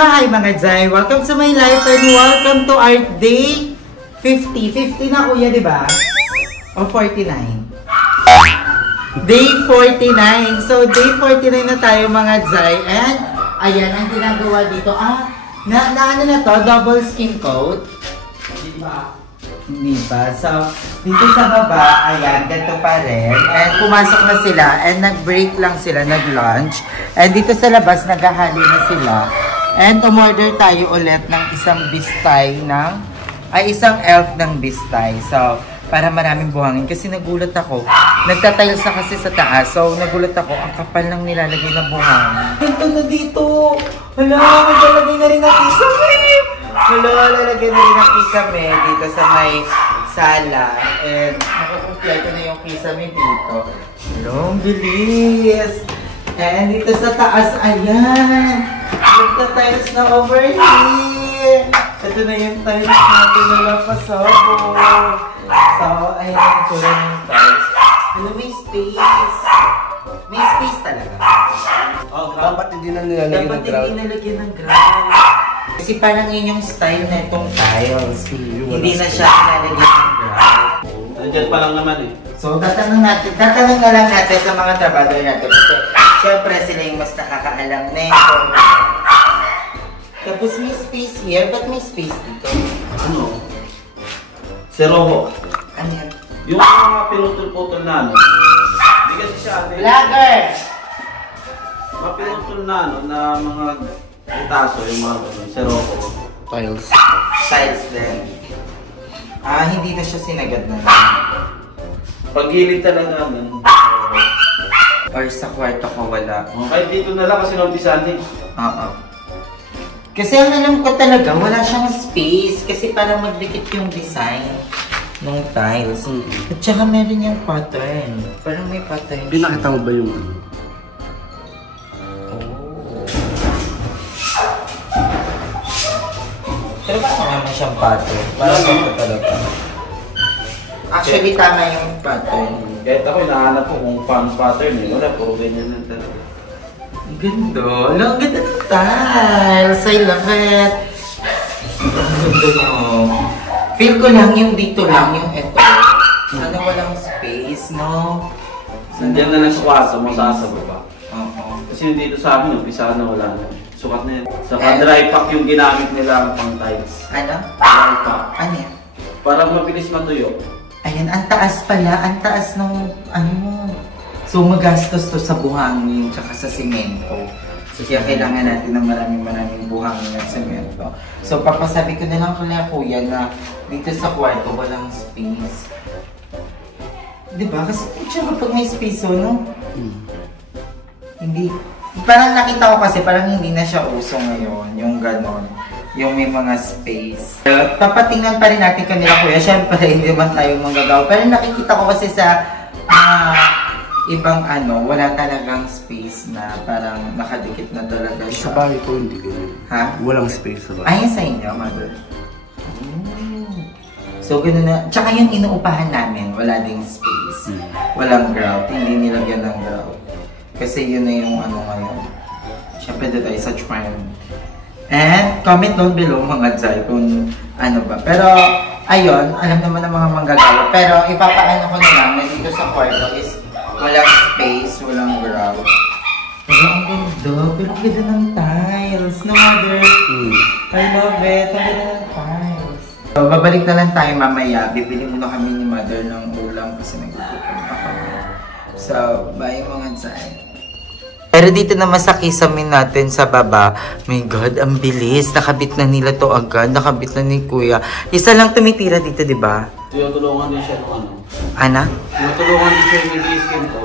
Hi mga Zay! Welcome to my life and welcome to our day 50. 50 na kuya, di ba? O 49? Day 49. So, day 49 na tayo mga Zay. And, ayan, ang ginagawa dito. Ano na to? Double skin coat? Di ba? Hindi ba? So, dito sa baba, ayan, ganito pa rin. And pumasok na sila and nag-break lang sila, nag-lunch. And dito sa labas, naghahali na sila. And umorder tayo ulit ng isang bistay isang elf ng bistay. So, para maraming buhangin. Kasi nagulat ako. Nagtatiles na kasi sa taas. So, nagulat ako. Ang kapal lang nilalagay na buhangin. Ganito na dito. Hala, maglalagay na rin ang kisame. Hala, lalagay na rin ang kisame dito sa may sala. And nakukumply ko na yung kisame dito. Hala, ang bilis. And dito sa taas, ayan. Nagtatiles na over here. Ito na yung tiles natin na napasabog. So, ayan yung tura ng tiles. Ano, may space. May space talaga. Oh, dapat hindi na nilalagyan ng ground. Dapat hindi nalagyan ng ground. Kasi parang yun yung style na itong tiles. Hindi na siya nilalagyan ng ground. Nandiyan pa lang naman eh. So, tatanong na lang natin sa mga trabador natin. Kasi, syempre sila yung mas nakakaalam na yung tapos may space here, but may space dito. Ano? Seroho. Ano yan? Yung mga pinutol-putol na ano. Hindi kasi siya ano. Vlogger! Mga pinutol na ano, na mga itaso, yung mga seroho. Tiles. Tiles din. Hindi na siya sinagad na. Pag-gilid talaga naman. Or sa kwarto ko wala. Kahit dito na lang kasi naumpisan eh. Oo. Kasi ang alam ko talaga, wala siyang space. Kasi parang magdikit yung design ng tiles. At saka meron yung pattern. Parang may pattern. Pinakita mo ba yung ano? Oh. Pero bakit naman siyang pattern? Parang ito talaga. Actually, tama yung pattern. Kahit ako, hinahanap ko kung paano pattern eh. Wala, puro ganyan lang talaga. Ang ganda. Ang ganda ng tiles. I love it. Ang ganda nyo. Feel ko lang yung dito lang, yung ito. Sana walang space, no? Nandiyan na lang sa kwarto mo sa baba. Oo. Kasi yung dito sa amin, umpisa na wala na. Sukat na yun. Saka dry pack yung ginamit nila pang tiles. Ano? Dry pack. Ano yan? Para mabilis matuyo. Ayan, ang taas pala. Ang taas ng ano. So, magastos to sa buhangin tsaka sa semento. So, kaya kailangan natin ng maraming buhangin at semento. So, papasabi ko na lang kaya kuya na dito sa kwarto walang space. Diba? Kasi tsaka pag may space, no? Hindi. Parang nakita ko kasi parang hindi na siya uso ngayon. Yung ganon. Yung may mga space. Papatingnan pa rin natin kanila kuya. Siyempre, hindi naman tayong manggagawa. Pero nakikita ko kasi sa ibang ano, wala talagang space na parang nakadikit na talaga siya. Sa bahay ko hindi ganyan. Ha? Walang space sa bahay. Ayun sa inyo, mother. So, gano'n na. Tsaka yung inuupahan namin, wala ding space. Walang grout. Hindi nilagyan ng grout. Kasi yun na yung ano ngayon. Siyempre doon tayo sa charm. And comment down below mga Zay kung ano ba. Pero, ayun, alam naman ng mga manggagawa. Pero ipapaano ko na lang na dito sa kwarto is walang space, walang grout. Pero ang ganda. Pero ang ganda ng tiles, no mother? I love it. Ang ganda ng tiles. So, babalik na lang tayo mamaya. Bibili muna kami ni mother ng ulam kasi nagpupunta pa kami. So, bye mga Zay. Pero dito naman sa kisame natin sa baba, my God, ang bilis. Nakabit na nila to agad. Nakabit na ni Kuya. Isa lang tumitira dito, di ba? Tinutulungan din siya ng ano. Ana? Tinutulungan din siya yung skin ko.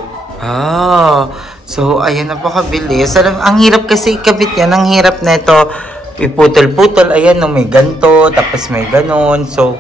So, ayan, napakabilis. Ang hirap kasi ikabit yan. Ang hirap na ito. Iputol-putol. Ayan, no, may ganto. Tapos may ganon. So,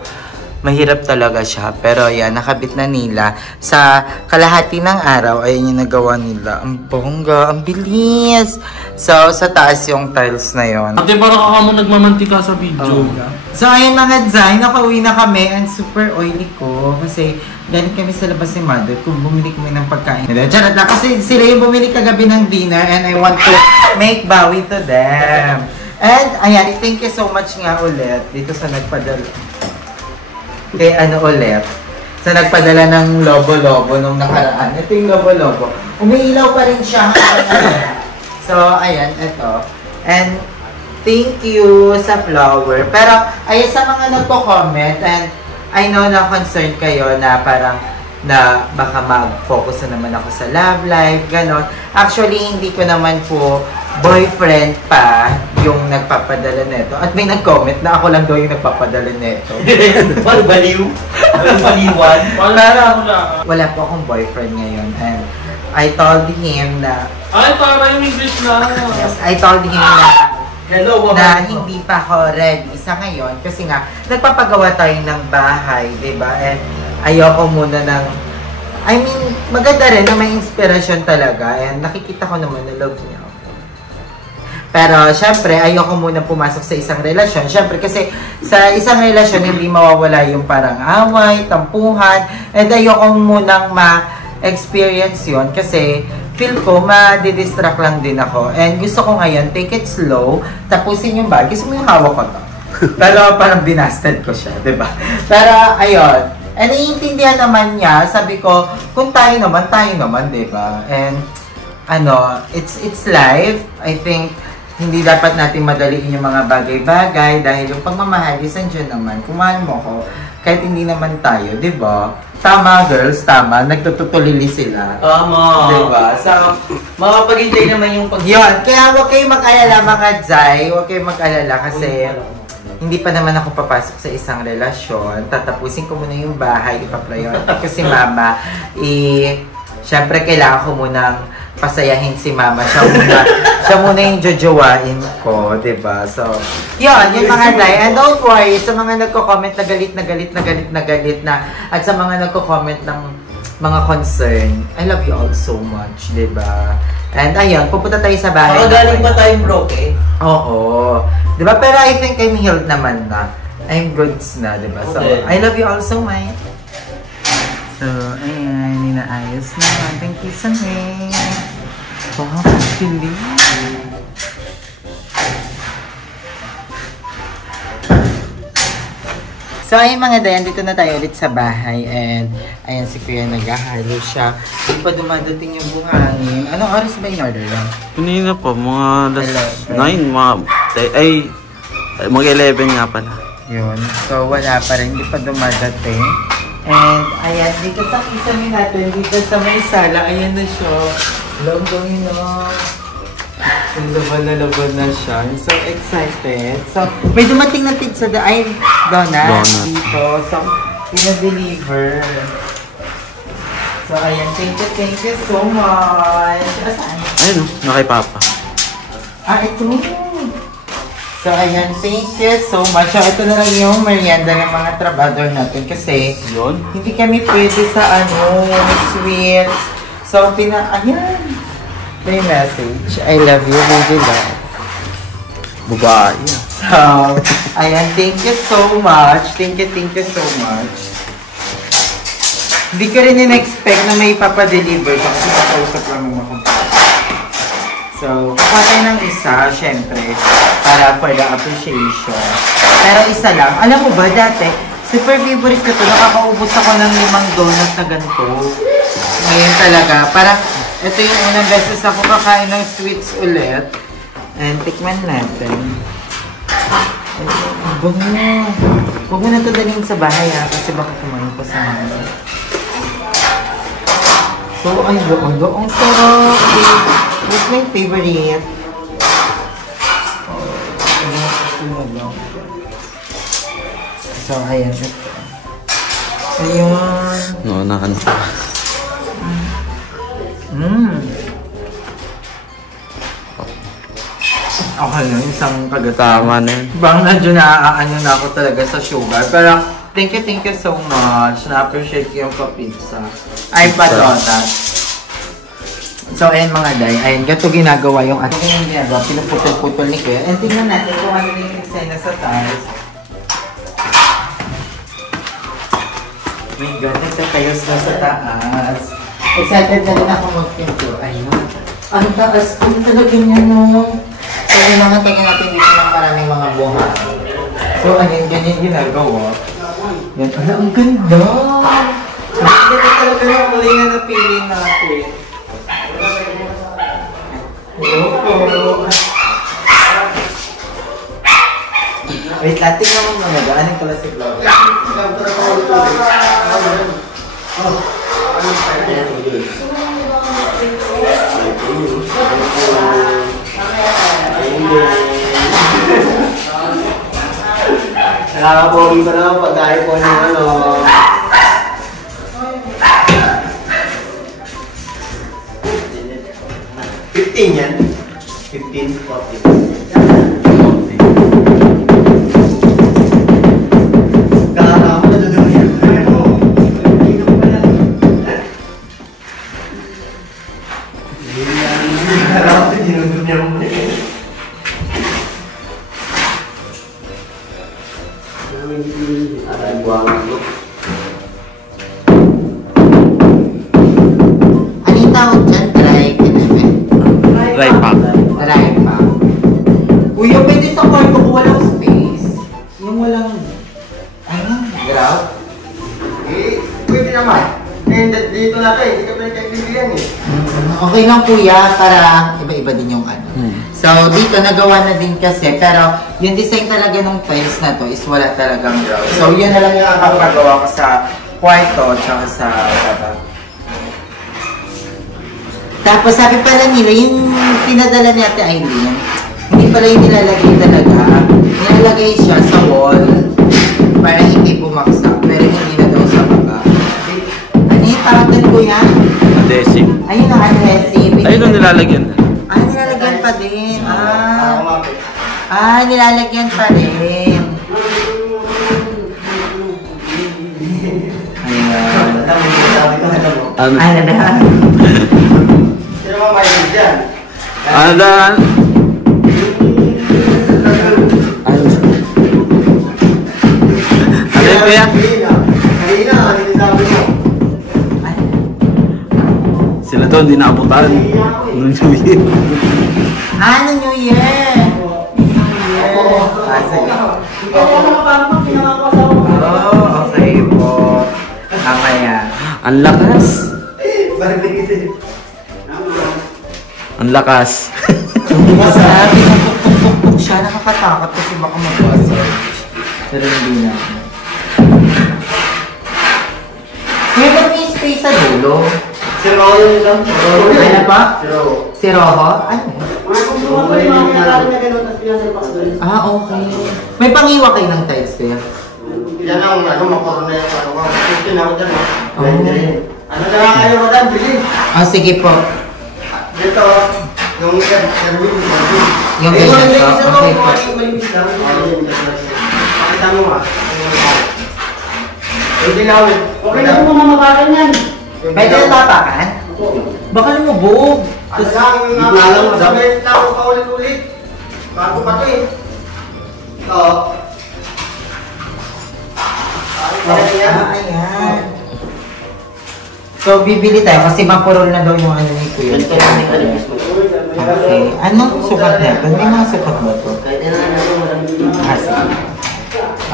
mahirap talaga siya. Pero ayan, nakabit na nila. Sa kalahati ng araw, ayan yung nagawa nila. Ang bongga, ang bilis. So, sa taas yung tiles na yon. Ate, parang ako mo nagmamantika sa video. So, ayun mga Zay, nakauwi na kami. And super oily ko. Kasi, galing kami sa labas ni mother kung bumili kami ng pagkain. Charot lang. Kasi sila yung bumili kagabi ng dinner. And I want to make bawi to them. And, ayan, thank you so much nga ulit dito sa nagpadala. Ulit. Sa nagpadala ng lobo-lobo nung nakaraan. Ito yung lobo-lobo. Umiilaw pa rin siya. So, ayan, ito. And, thank you sa flower. Pero, ayan, sa mga nagko-comment, and I know na concerned kayo na parang na baka mag-focus na naman ako sa love life, ganon. Actually, hindi ko naman po boyfriend pa yung nagpapadala nito. At may nag-comment na ako lang daw yung nagpapadala nito. Ano baliw? Ano baliwan? Wala po akong boyfriend ngayon. And I told him na... Ay, para yung English na. Yes, I told him na hindi pa ako ready sa ngayon. Kasi nga, nagpapagawa tayo ng bahay, diba? And ayoko muna ng... I mean, maganda rin na may inspiration talaga. And nakikita ko naman na love niya. Pero, syempre, ayoko muna pumasok sa isang relasyon. Syempre, kasi sa isang relasyon, hindi mawawala yung parang away, tampuhan. And ayoko munang ma-experience yun. Kasi, feel ko, ma-distract lang din ako. And gusto ko ngayon, take it slow. Tapusin yung bag. Gusto mo yung hawak ko to. Pero, parang binasted ko siya, diba? Pero, ayun. And naiintindihan naman niya, sabi ko, kung tayo naman, diba? And, it's life. I think, hindi dapat natin madaliin yung mga bagay-bagay dahil yung pagmamahal, isan dyan naman. Kung mahal mo ko, kahit hindi naman tayo, diba? Tama, girls, tama. Nagtutulili sila. Tama. Diba? So, makapag-hintay naman yung yun. Kaya huwag kayong mag-alala, mga Zay. Huwag kayong mag-alala kasi hindi pa naman ako papasok sa isang relasyon. Tatapusin ko muna yung bahay, ipa-priority ko si mama. Siyempre, kailangan ko munang pasayahin si mama. Siya muna yung jojowain ko, diba? So, yun mga Zay. And don't worry, sa mga nagko-comment na galit na, at sa mga nagko-comment ng mga concern, I love you all so much, diba? And ayun, pupunta tayo sa bahay. Galing pa tayong broke Oo. Diba? Pero I think I'm healed naman na. I'm goods na, diba? So, I love you all so much. So, ayan, ninaayos na. Thank you so much. Wow, actually. So, ayun mga dayan, dito na tayo ulit sa bahay. And, ayan si Kuya naghahalo siya. Hindi pa dumadating yung buhangin. Anong oras ba in order lang? Kanina po, mga 9, mga 11 nga pala. Yun. So, wala pa rin. Hindi pa dumadating. And, ayan, dito sa kisame natin, dito sa may sala, ayan na siya. Love going on. Laban na siya. I'm so excited. So, may dumating na pizza donut dito. So, pina-deliver. So, ayan. Thank you so much. Saan? Ayun, na kay Papa. Ito. So, ayan. Thank you so much. So, ito na lang yung merienda ng mga trabador natin. Kasi, hindi kami pwede sa sweets. So, ayan. May message. I love you, baby love. Babae. So, ayan. Thank you so much. Thank you so much. Hindi ko rin in-expect na may papadeliver pa kasi nakausap lang mo ako. So, kukuha tayo ng isa, syempre, para for the appreciation. Pero isa lang. Alam mo ba, dati, super favorite ko ito. Nakakaubos ako ng 5 donut na ganito. Ngayon talaga, parang, ito yung unang beses ako kakain ng sweets ulit. And tikman natin. Bango. Huwag mo na ito dalhin sa bahay kasi baka kumain pa sa mga. So, ay doon. Sarap. It's my favorite. So, ayan. Ayun. No, nakan. Okay lang, isang Tama na yun. Bang medyo naaano na ako talaga sa sugar. Pero thank you so much. Na-appreciate ko yung pa-pizza. Ay, pa-donut. So, ayan mga day. Ayan, gato ginagawa yung ating yung ginagawa. Pinuputol-putol ni Kuya. And tingnan natin kung ano yung eksena sa tiles. My God, nagtatayos na sa taas. Excited na rin ako mag-pinto. Ayun. Ang taas ko talaga niya, no? So, hinahantay natin dito ng maraming mga buha. So, ayun, ganyan ginagawa. Yan, ala, ang ganda! Ang ganda talaga ng kulingan na piling natin. Hello po! Wait, lating naman mga ba? Anong klase vlog? Nakakapogi pa naman pag-aay po ng ano. 15 yan. 15, 40. Anong tawag dyan? Dry pack. Dry pack. Uy, yung pwede sa kwarto kung walang space. Yung walang... Ano? Grout? Eh, pwede naman. Eh, dito na tayo. Hindi ka pwede kaibigan eh. Okay lang kuya, para iba-iba din yung ano. So, dito nagawa na din kasi, pero yung design talaga ng tiles na to is wala talagang grout. So, yun na lang yung papagawa ko sa kwarto, tsaka sa baba. Tapos sabi pala nila, yung pinadala ni Ate Aileen, hindi pala yung nilalagay talaga. Nilalagay siya sa wall para hindi bumaksak, pero hindi na daw sa baba. Ano yung tawag doon kuya? Adhesive. Ayun ang adhesive. Ayun ang nilalagyan. Nilalagyan pa din. Nilalagyan pa rin. Ano? Ano na? Sino mga mahilig dyan? Ano daan? Ano yun kuya? Kanina, ano yung sabi mo? Sila to, hindi naabutan. Nung New Year. Ano New Year? Sige. Okay po. Mamaya. Ang lakas. Ang lakas. Sabi, nagpupukpuk siya. Nakakatakot kasi baka mabasa. Pero hindi na. May ba may space sa dulo? Si Roho yun lang. Ano pa? Si Roho. Si Rojo? Ano? Okay. May pangiwa kayo ng tiles kaya? Yan ang makorona yung ano ko. 15 ako dyan. Oh. Ano na lang kayo ko dyan? Bili. Sige po. Dito, yung service. Yung ganyan po? Okay po. Pakita mo nga. Hindi na ulit. Okay na po mamabakan yan. Pwede na tapakan? Baka lumubog. Ano lang, yung alam mo, sabi lang ako paulit-ulit. Bago pa ito eh. Ito. Ayan. So, bibili tayo kasi mapurol na daw yung ano ni Kuya. Okay. Anong sukat na ito? May mga sukat ba ito? Sige.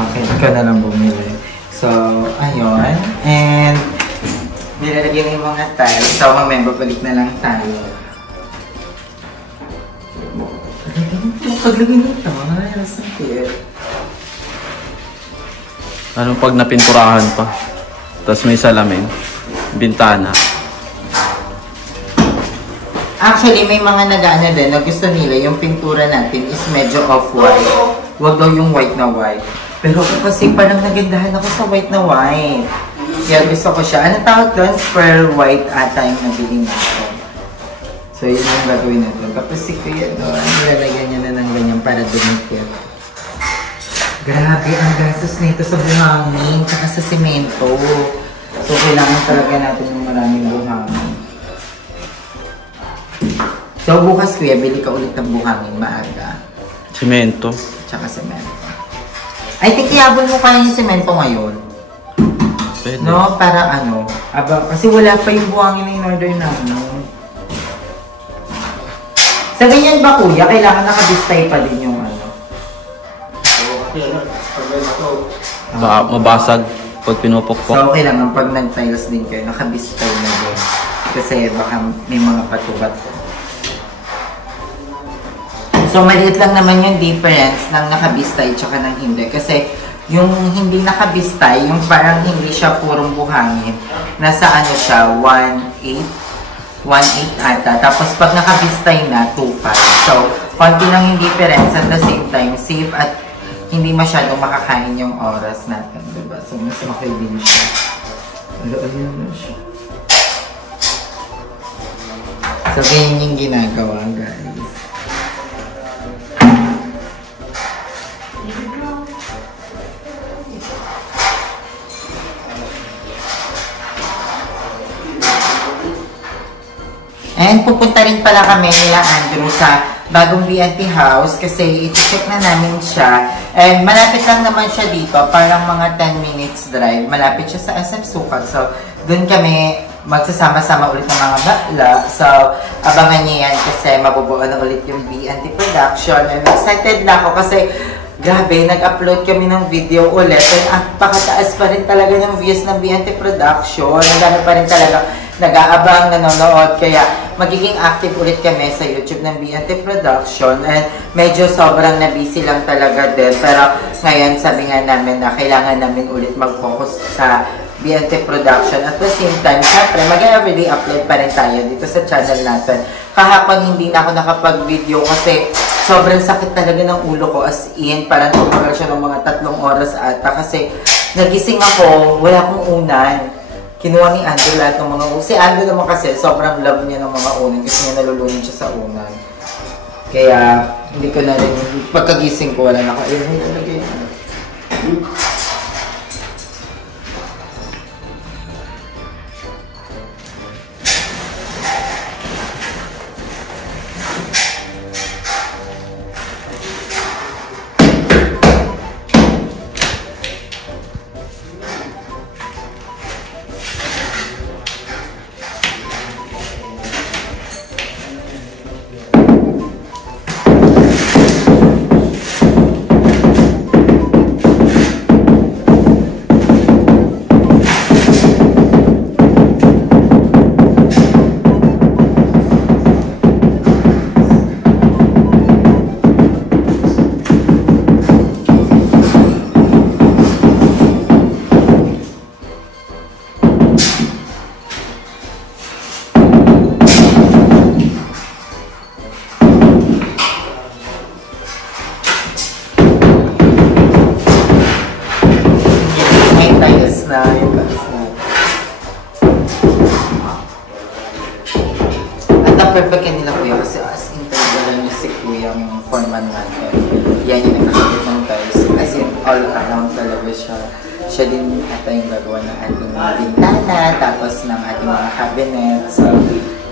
Okay, ikaw na lang bumili. So, ayun. And, nilalagyan yung mga tiles. So, mamaya babalik na lang tayo. Paglagay nito, ay, sakit. Ano pag napinturahan pa? Tapos may salamin. Bintana. Actually, may mga nag-ano din na gusto nila yung pintura natin is medyo off-white. Huwag daw yung white na white. Pero kasi parang nagandahan ako sa white na white. Kaya gusto ko siya. Ano tawag doon? Square white ata yung nabiling natin. So, yun yung gagawin natin. Kapag si Kuya doon, nilalagyan niya na ng ganyan para dumikit. Grabe, ang gastos nito sa buhangin tsaka sa semento. So, kailangan talaga natin ng maraming buhangin. So, bukas Kuya, bili ka ulit ng buhangin maaga. Semento. Tsaka semento. I think iabol mo kaya yung semento ngayon. Pwede. No? Para ano? Kasi wala pa yung buhangin na in-order namin. Sa ganyan ba kuya, kailangan nakadistay pa din yung ano? So, kasi pag may bato, Mabasag pag pinupukpok. So okay lang pag nag-tiles din kayo, nakadistay na din. Kasi baka may mga pato-bato. So maliit lang naman yung difference ng nakabistay tsaka ng hindi. Kasi yung hindi nakabistay, yung parang hindi siya purong buhangin, nasa ano siya, 1.8 ata. Tapos pag nakabistay na, 2.5. So, konti lang yung difference at the same time, safe at hindi masyadong makakain yung oras natin, diba? So, mas okay din siya. Ayun na siya. So, ganyan yung ginagawa, guys. And pupunta rin pala kami nila Andrew sa bagong BNT house kasi iti-check na namin siya. And malapit lang naman siya dito, parang mga 10 minutes drive. Malapit siya sa SM Sukat. So, doon kami magsasama-sama ulit ng mga bakla. So, abangan niyo yan kasi mabubuo na ulit yung BNT production. And excited na ako kasi grabe, nag-upload kami ng video ulit. And ang pakataas pa rin talaga ng views ng BNT production. Ang dami pa rin talaga nag-aabang, nanonood. Kaya magiging active ulit kami sa YouTube ng BNT Production. And medyo sobrang na-busy lang talaga din. Pero ngayon sabi nga namin na kailangan namin ulit mag-focus sa BNT Production. At the same time, syempre mag-everyday upload pa rin tayo dito sa channel natin. Kahapon hindi na ako nakapag-video kasi sobrang sakit talaga ng ulo ko. As in, parang tumagal siya ng mga 3 oras ata. Kasi nagising ako, wala akong unan. Kinuha ni Andrew lahat ng mga unan. Si Andrew naman kasi, sobrang love niya ng mga unan kasi niya nalulunin siya sa unan. Kaya, hindi ko na rin, pagkagising ko, wala na ako. Ayun, nalagay na. Perfect yan nila kuya kasi as in talaga niya si kuya yung foreman natin. Yan yung nagkakabit ng tiles. As in all around talaga siya. Siya din ata yung gagawa ng ating mga bintana, tapos ng ating mga cabinet. So,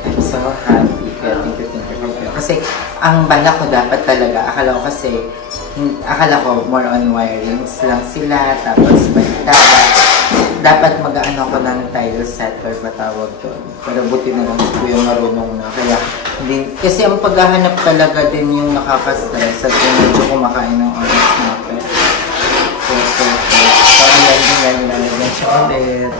I'm so happy. Kaya thank you kuya. Kasi ang bala ko dapat talaga, akala ko more on wirings lang sila, tapos bintana. Dapat mag-ano ko ng tile set or matawag doon. Pero buti na lang si kuya marunong na. Kaya, kasi ang paghahanap talaga din yung nakaka-stress at yung medyo kumakain ng oras natin. So, ayan, lalagyan siya ulit.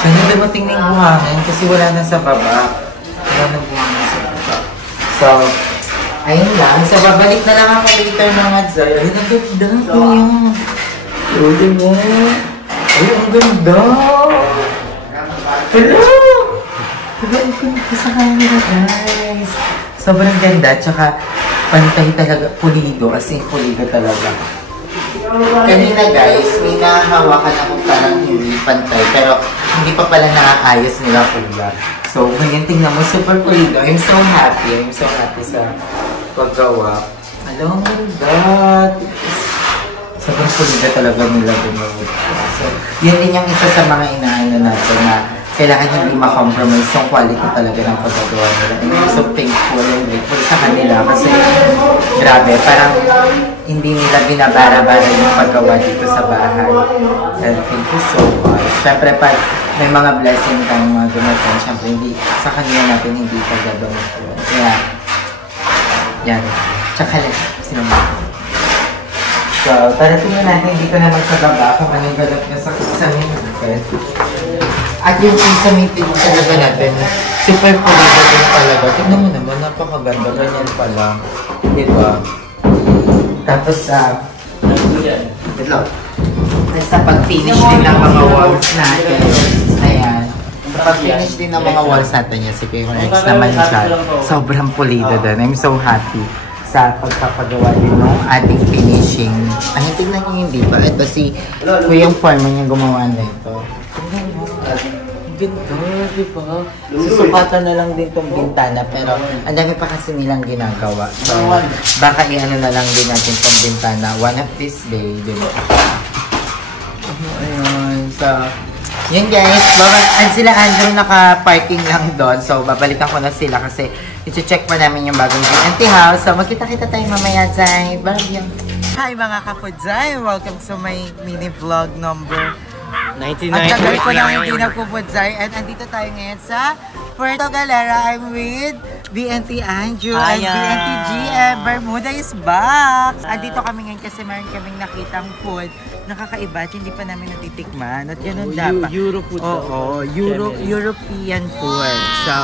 Sana dumating na yung buhangin kasi wala na sa baba. Wala na buhangin sa baba. So, ayun lang. So, babalik na lang ako later mga Zay. Ayun, ang ganda. Ayun. Ayun mo. Ayun, ang ganda. Hello! Ang ganda sa camera, guys. Sobrang ganda. Tsaka, pantay talaga. Pulido. As in, pulido talaga. Kanina, guys, may nahawakan ako parang hindi pantay. Pero, hindi pa pala nakaayos nila kuya. So, ngayon tingnan mo, super pulido. I'm so happy. I'm so happy sa paggawa. Alam mo, that. Sobrang pulido talaga nila gumawa. So, yun din yung isa sa mga inaano natin na kailangan hindi ma-compromise yung quality talaga ng pagkagawa nila. And I'm so thankful and grateful sa kanila kasi grabe, parang hindi nila binabara-bara yung paggawa dito sa bahay. And thank you so much. Siyempre, pag may mga blessing kang mga dumating, siyempre, hindi, sa kanila natin hindi paggagamit yun. Kaya, yan. Tsaka lang, sinamahan. So, para tingnan natin dito naman sa baba kung anong galap na sa kusamin natin. At yung kusamin talaga natin, super pulido din talaga. Tingnan mo naman, napakaganda. Ganyan pala. Diba? Tapos sa pag-finish din ng mga walls natin. Ayan. Sa pag-finish din ng mga walls natin yan, si Kuya Rex naman dyan. Sobrang pulido din. I'm so happy sa pagpapagawa din ng ating finishing. Ay, tignan nyo yung diba? Ito si Kuyang Foreman yung gumawa na ito. Tignan mo. Ganda, diba? Susukatan na lang din tong bintana pero ang dami pa kasi nilang ginagawa. So, baka i-ano na lang din natin tong bintana one of this day, diba? Ayun, so yun guys, sila Andrew naka-parking lang doon. So, babalikan ko na sila kasi i-check pa namin yung bagong GNT house. So, magkita-kita tayo mamaya dyan. Bye! Hi mga kapudzay! Welcome to my mini vlog number 99. Ang tagal ko lang hindi nagpupudzay. And andito tayo ngayon sa Puerto Galera. I'm with BNT Andrew and BNT GM. Bermuda is back! Andito kami ngayon kasi meron kaming nakitang food nakakaiba at hindi pa namin natitikman. At ganun dapat. Euro food. Oo, European food. So,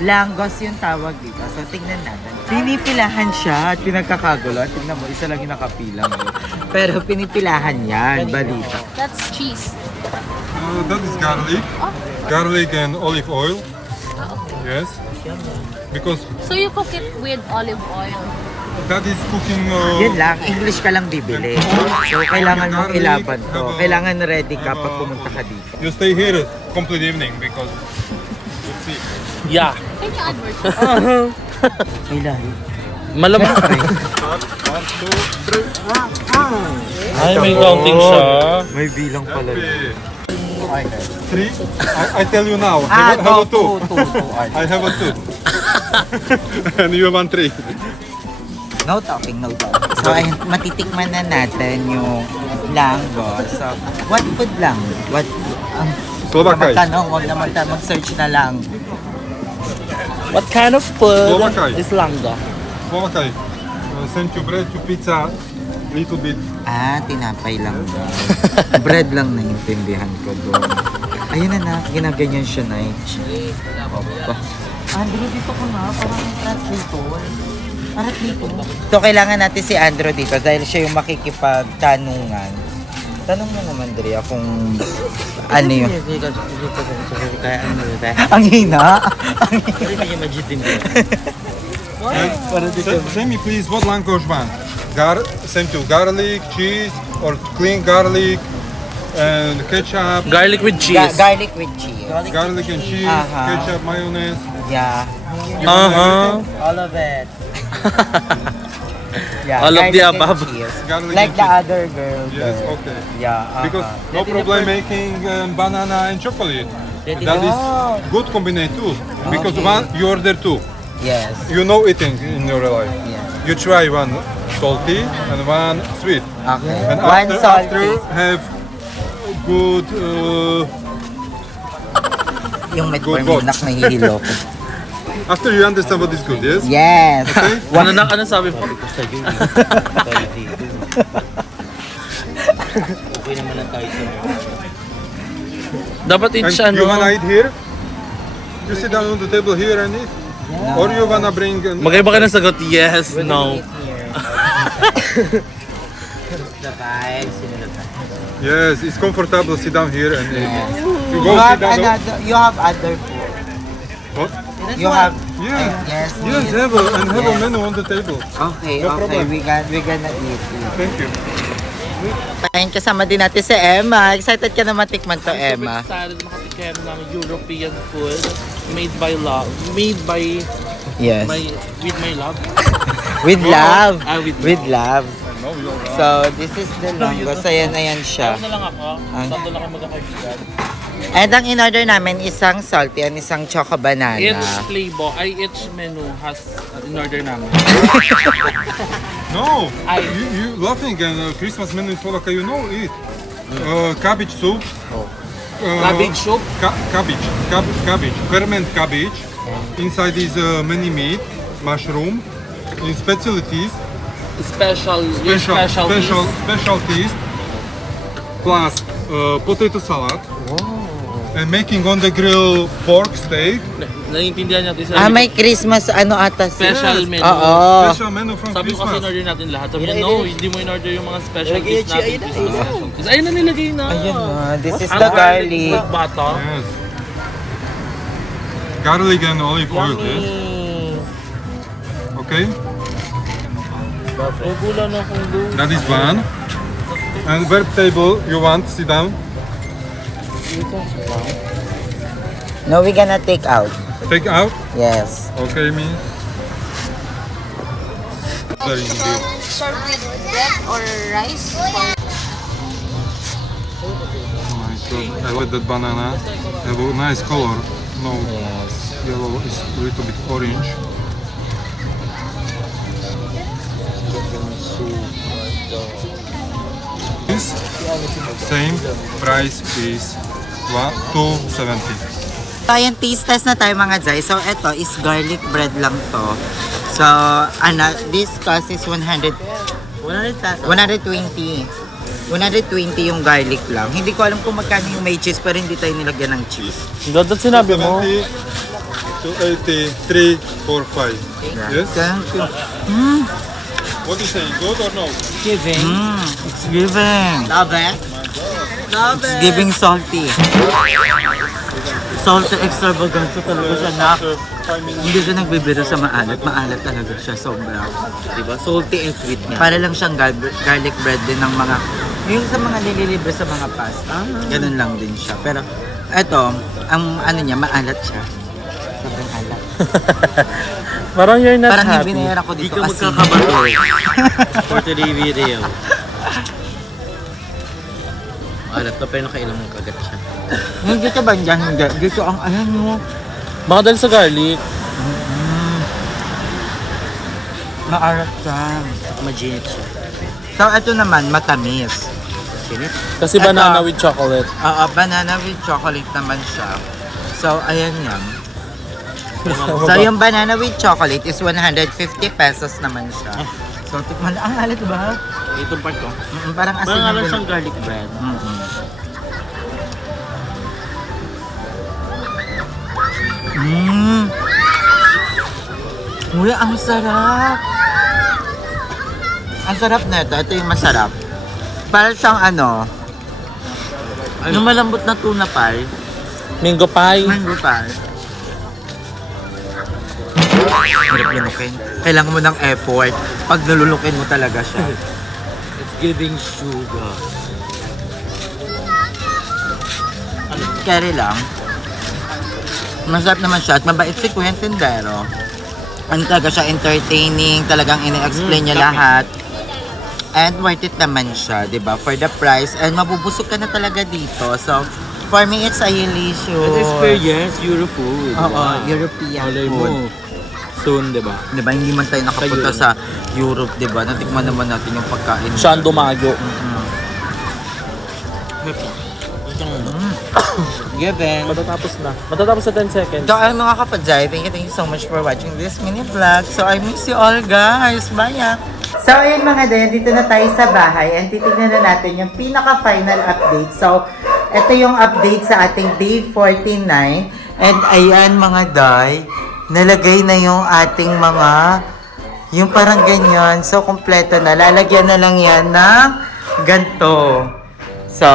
langgos yung tawag dito. So, tignan natin. Pinipilahan siya at pinagkakagulo. Tignan mo, isa lang yung nakapila mo. Pero pinipilahan yan, balita. That's cheese. That is garlic. Garlic and olive oil. Yes. Because So you cook it with olive oil. that is cooking. Yun lang, English ka lang bibili. So, kailangan mong ilaban to. Kailangan ready ka pag pumunta ka dito. You stay here complete evening because you see. Yeah. Can you advertise? Kailangan. Malamang. 1, 2, 3. Ay, may counting siya. May bilang pala. Three. I tell you now. Ah, have a two. two. I have a 2. And you have 3. No talking. So, ayun, matitikman na natin yung langgos. So, what food lang? What, Slovakay. magtanong, huwag naman tayo mag-search na lang. What kind of food Slovakay. is langga? Slovakay. Send you bread to pizza. Little bit. Ah, tinapay lang daw. Bread lang naiintindihan ko doon. Ayun na, ginaganyan siya na eh. Andrew, dito ko na. Parang translator. Parang dito. So, kailangan natin si Andrew dito dahil siya yung makikipagtanungan. Tanong mo naman, Drea, kung ano yun. Ang hina? Say me please, what language one? Send you garlic, cheese, or clean garlic, and ketchup. Garlic with cheese. Garlic with cheese. Garlic and cheese, ketchup, mayonnaise. Yeah. All of it. Yeah, All of the garlic and above. cheese. Garlic Like and the cheese. other girl. Yes, there. okay. Yeah. Because no problem making banana and chocolate. That is good combination too. Because one you order two. Yes. You know eating in your life. Yeah. You try one salty and one sweet. Okay. And One after salty. have good Yung Good metformin na nahihilo ko. after you understand what is good, yes? Yes. Ano sabi mo? Dapat eat And siya, you no? wanna eat here? You sit down on the table here and eat? Or you wanna bring Magkaiba ka ng sagot, yes, no. The vibes, Yes, it's comfortable. Sit down here and eat. You You go have sit down. another. You have other food. What? You have. Yeah. Yes. Yes, have a menu on the table. Okay. No problem. We gonna eat. Thank you. Ayun, kasama din natin si Emma. Excited ka na matikman to, Emma. Excited makatikim ng European food made by love. Made by Yes. with my love. With love. With With love. No, you're right. So, this is the langgos. Ayan siya. Ano na lang ako? Ang- Sando lang ako magkakaibigan. And ang in-order namin isang salty and isang choco banana. Each flavor, each menu has in-order namin. No, you laughing and Christmas menu is like you know it. Cabbage soup. Cabbage soup? Cabbage, ferment cabbage. Inside is many meat, mushroom, in specialties. Specialties. Plus potato salad. And making on the grill pork steak. Naiintindihan natin sa may Christmas ano ata special menu. Oo. Special menu from Sabi ko Christmas. kasi in-order natin lahat. Sabi niya, no, hindi mo in-order yung mga specialties natin. Christmas. Ayun na nilagay na. Ayun na, this is the garlic. Bata. Yes. Garlic and olive oil, yes. Okay. Nagulan akong doon. That is one. And where table you want? Sit down. No, we're gonna take out. Take out. Yes. Okay, me. Very good. Serve with bread or rice? Oh my god, I like that banana. Have a nice color. No, yellow is a little bit orange. This same price is $2.70. So, ayan, taste test na tayo mga Zay. So, ito is garlic bread lang to. So, this cost is 120. 120 yung garlic lang. Hindi ko alam kung magkano yung may cheese, pero hindi tayo nilagyan ng cheese. Ganda sinabi mo. 280, 345. Yes? Thank you. What do you say? Good or no? Giving. It's giving. Love it. Love it. It's giving salty. Salty extravaganza talaga siya na. Hindi siya nagbibiro sa maalat. Maalat talaga siya. Sobra. Diba? Salty and sweet niya. Para lang siyang garlic bread din ng mga, yung sa mga nililibre sa mga pasta. Ganun lang din siya. Pero, eto, ang ano niya, maalat siya. Sobrang alat. Parang you're not Parang happy. yung binayaran ko dito kasi. For today video. Alat to, pero nakailang mong kagat siya. Hindi dito ba dyan? Hindi. Dito ang ayan mo. Baka dahil sa garlic. Maalat siya. Maginit siya. So, ito naman, matamis. Kasi banana with chocolate. Oo, banana with chocolate naman siya. So, ayan yan. So, yung banana with chocolate is 150 pesos naman siya. So, tikman ang alat ba? Itong part ko. Parang asin Parang na alam din. siyang garlic bread. Uy, ang sarap! Ang sarap na ito. Ito yung masarap. Parang siyang ano, yung malambot na tuna pie. Mango pie. Mango pie. Hirap lunukin. Kailangan mo ng effort. Pag nalulukin mo talaga siya. It's giving sugar. Carry lang. Masarap naman siya at mabait si Quentin Vero. Ano talaga siya, entertaining, talagang ini-explain niya lahat. And worth it naman siya, di ba? For the price. And mabubusog ka na talaga dito. So, for me, it's a delicious. It's experience, Eurofood. Oo, European Malay food. mo. Soon, di ba? Di ba? Hindi man tayo nakapunta sa Europe, di ba? Natikman naman natin yung pagkain. Siya ang dumago. Given. Matatapos na. Matatapos sa 10 seconds. So, mga kapadzay, thank you so much for watching this mini vlog. So, I miss you all, guys. Bye! So, ayun mga day, dito na tayo sa bahay and titignan na natin yung pinaka-final update. So, ito yung update sa ating day 49. And ayan mga day, nalagay na yung ating mga, yung parang ganyan. So, kompleto na. Lalagyan na lang yan ng ganito. So,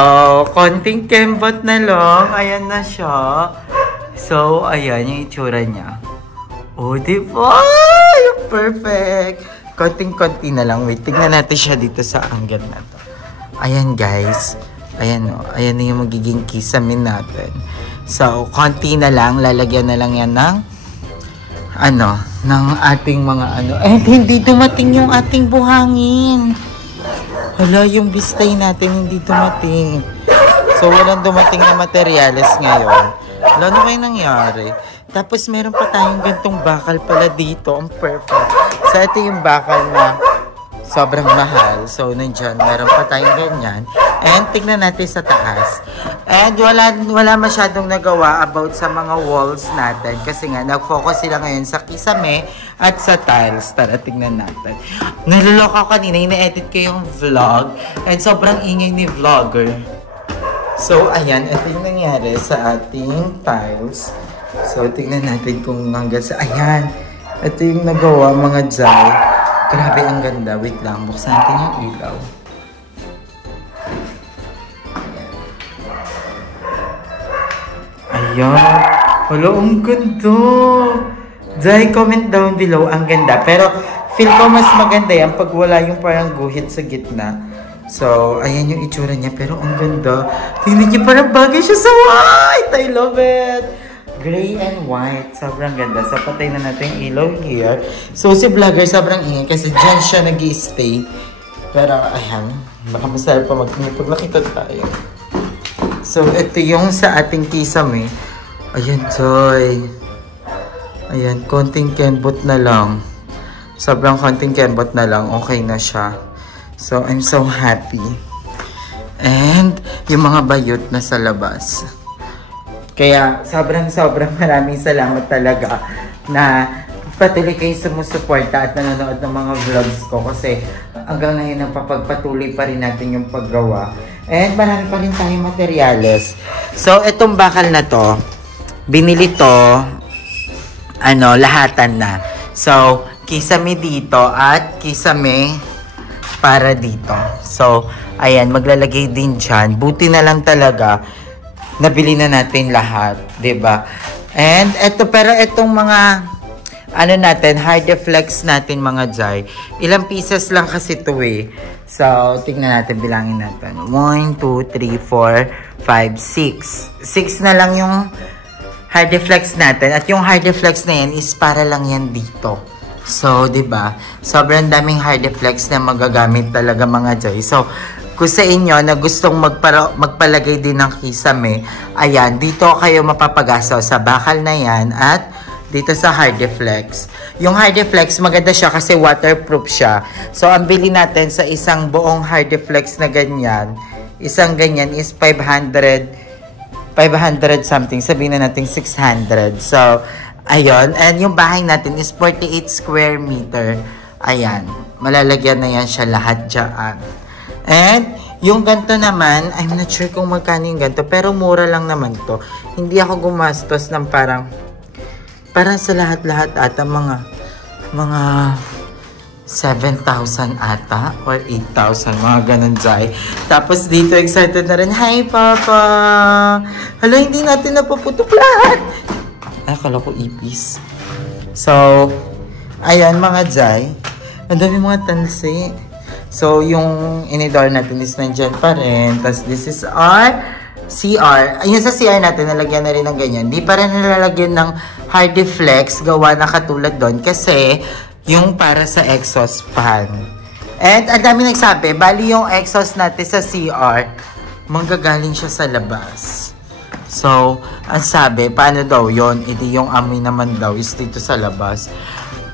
konting kembot na lang. Ayan na siya. So, ayan yung itsura niya. Oh, diba? Yung perfect. Konting-konti na lang. Wait, tignan natin siya dito sa angle na to. Ayan, guys. Ayan, oh. Ayan na yung magiging kisame natin. So, konti na lang. Lalagyan na lang yan ng ano, ng ating mga ano. Eh, hindi dumating yung ating buhangin. Hala, yung bistay natin hindi dumating. So, walang dumating na materyales ngayon. Wala na kayo nangyari. Tapos, meron pa tayong gantong bakal pala dito. Ang perfect. So, ito yung bakal na sobrang mahal. So, nandyan, meron pa tayong ganyan. And, tignan natin sa taas. And, wala masyadong nagawa about sa mga walls natin. Kasi nga, nag-focus sila ngayon sa kisame at sa tiles. Tara, tignan natin. Naluloko ako kanina, ina-edit ko yung vlog. And, sobrang ingay ni vlogger. So, ayan, ito yung nangyari sa ating tiles. So, tignan natin kung hanggang sa... Ayan, ito yung nagawa, mga Jai. Grabe, ang ganda. Wait lang, buksan natin yung ilaw. Ayan. Wala, ang ganda. Jai, comment down below. Ang ganda. Pero, feel ko mas maganda yan pag wala yung parang guhit sa gitna. So, ayan yung itsura niya. Pero, ang ganda. Tingnan niyo, parang bagay siya sa white. I love it. Gray and white. Sobrang ganda. So, patay na natin yung ilaw here. So, si vlogger sobrang ingay kasi dyan siya nag-i-stay. Pero, ayan. Baka masaya pa pag nakita tayo. So, ito yung sa ating kisame. Ayan, Joy. Ayan, konting kenbot na lang. Sobrang konting kenbot na lang. Okay na siya. So, I'm so happy. And, yung mga bayot na sa labas. Kaya, sobrang maraming salamat talaga na patuloy kayo sumusuporta at nanonood ng mga vlogs ko. Kasi, hanggang ngayon, napapagpatuloy pa rin natin yung paggawa. And, marami pa rin tayong materyales. So, itong bakal na to, binili to, lahatan na. So, kisame dito at kisame para dito. So, ayan, maglalagay din dyan. Buti na lang talaga, nabili na natin lahat, diba? And, pero itong mga, natin, hard flex natin mga Jai. Ilang pieces lang kasi ito eh. So, tingnan natin, bilangin natin. 1, 2, 3, 4, 5, 6. 6 na lang yung hard flex natin. At yung hard flex na yan is para lang yan dito. So, diba? Sobrang daming hard flex na magagamit talaga mga Jai. So, kung sa inyo na gustong magpalagay din ng kisame, ayan, dito kayo mapapagaso sa bakal na yan at dito sa Hardeflex. Yung Hardeflex, maganda siya kasi waterproof siya. So, ang bili natin sa isang buong Hardeflex na ganyan, isang ganyan is 500 something. Sabihin na natin 600. So, ayun. And yung bahay natin is 48 square meter. Ayan. Malalagyan na yan siya lahat dyan. And, yung ganito naman, I'm not sure kung magkano yung ganito. Pero mura lang naman to. Hindi ako gumastos ng parang sa lahat-lahat ata mga 7,000 ata or 8,000, mga ganun Jai. Tapos dito excited na rin, hi Papa! Hala, hindi natin napuputok lahat! Ay, akala ko ipis. So, ayan mga Jai. Ang dami mga tansi. So, yung inidor natin is nandyan pa rin. Tapos this is our CR. Ayun sa CR natin, nalagyan na rin ng ganyan. Di pa rin nalalagyan ng Hardeflex, gawa na katulad doon. Kasi, yung para sa exhaust fan. And, ang dami nagsabi, bali yung exhaust natin sa CR, manggagaling siya sa labas. So, ang sabi, paano daw yun? Edi yung amoy naman daw is dito sa labas.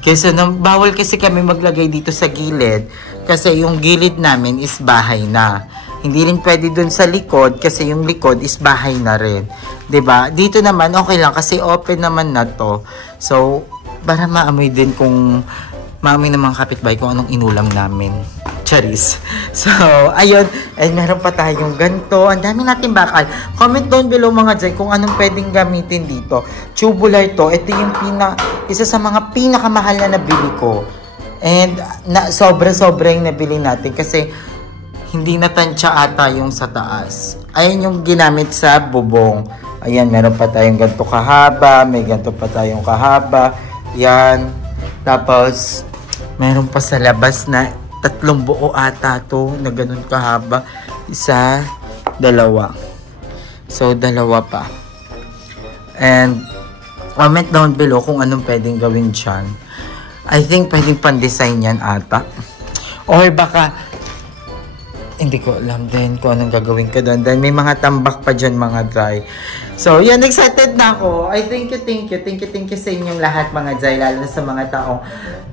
Kasi, bawal kasi kami maglagay dito sa gilid. Kasi yung gilid namin is bahay na. Hindi rin pwede dun sa likod kasi yung likod is bahay na rin. 'Di ba? Dito naman okay lang kasi open naman na to. So, para maamoy din kung maamoy naman kapitbahay kung anong inulam namin. Charis. So, ayun. And meron pa tayong ganito. Ang dami natin bakal. Comment down below mga Jai kung anong pwedeng gamitin dito. Tubular to. Ito yung isa sa mga pinakamahal na nabili ko. And sobra-sobra yung nabili natin kasi hindi natansya ata yung sa taas. Ayan yung ginamit sa bubong. Ayan, meron pa tayong ganito kahaba. May ganito pa tayong kahaba. Yan. Tapos, meron pa sa labas na 3 buo ata to na ganun kahaba. 1, 2. So, 2 pa. And, comment down below kung anong pwedeng gawin dyan. I think pwedeng pan-design yan ata. Or baka hindi ko alam din kung anong gagawin ko doon. Dahil may mga tambak pa dyan mga Jai. So, yan, excited na ako. I thank you sa inyong lahat mga Jai. Lalo na sa mga taong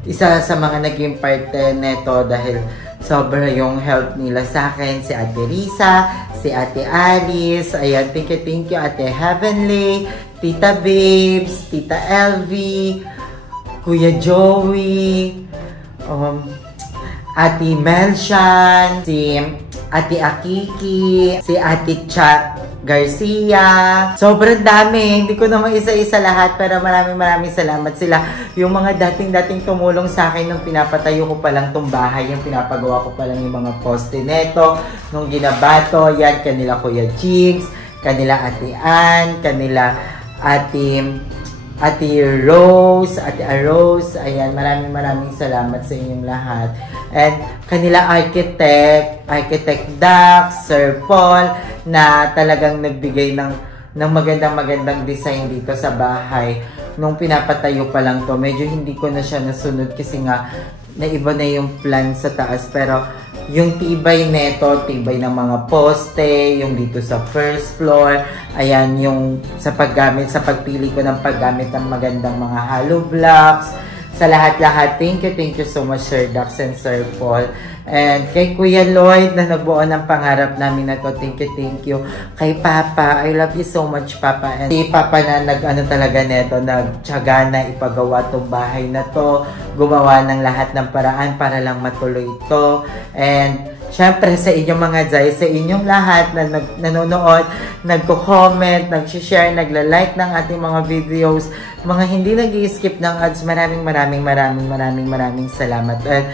isa sa mga naging parte neto dahil sobra yung help nila sa akin. Si Ate Risa, si Ate Alice. Ayan, thank you Ate Heavenly, Tita Babes, Tita Elvie, Kuya Joey, Ate Melshan, si Ate Akiki, si Ate Cha Garcia. Sobrang dami. Hindi ko naman isa-isa lahat pero maraming salamat sila. Yung mga dating tumulong sa akin nung pinapatayo ko pa lang tong bahay, yung pinapagawa ko pa lang yung mga poste neto, nung ginabato, yan, kanila Kuya Jigs, kanila Ate Ann, kanila Ate Rose, ayan, maraming salamat sa inyong lahat. And kanila Architect Dax, Sir Paul, na talagang nagbigay ng magandang design dito sa bahay. Nung pinapatayo pa lang to, medyo hindi ko na siya nasunod kasi nga, naiba na yung plan sa taas. Pero yung tibay neto, tibay ng mga poste, yung dito sa first floor, ayan, yung sa pagpili ko ng paggamit ng magandang mga hollow blocks, sa lahat-lahat, thank you so much Sir Dax and Sir Paul. And kay Kuya Lloyd na nabuo ng pangarap namin na to, thank you. Kay Papa, I love you so much Papa. And si Papa na talaga neto, nagtiyaga na ipagawa tong bahay na to, gumawa ng lahat ng paraan para lang matuloy ito. And syempre sa inyong mga Jai, sa inyong lahat na nanonood, nagko-comment, nag-share, nagla-like ng ating mga videos, mga hindi nag-i-skip ng ads, maraming salamat. And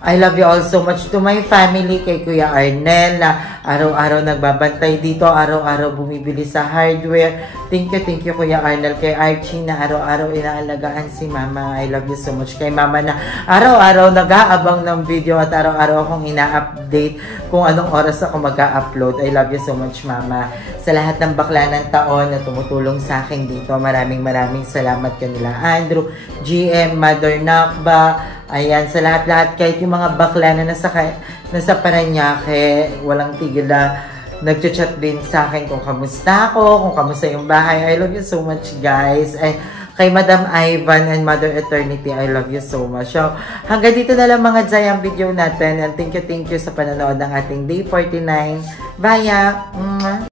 I love you all so much. To my family, kay Kuya Arnel na araw-araw nagbabantay dito, araw-araw bumibili sa hardware. Thank you Kuya Arnel. Kay Archie na araw-araw inaalagaan si Mama. I love you so much. Kay Mama na araw-araw nag-aabang ng video at araw-araw akong ina-update kung anong oras ako mag-upload. I love you so much Mama. Sa lahat ng bakla ng taon na tumutulong sa akin dito, maraming salamat kanila Andrew, GM, Mother Nakba. Ayan, sa lahat-lahat, kahit yung mga bakla na nasa Paranaque, walang tigil na nagchat-chat din sa akin kung kamusta ako, kung kamusta yung bahay. I love you so much guys. And kay Madam Ivan and Mother Eternity, I love you so much. So, hanggang dito na lang mga Jai ang video natin. And thank you sa panonood ng ating Day 49. Bye!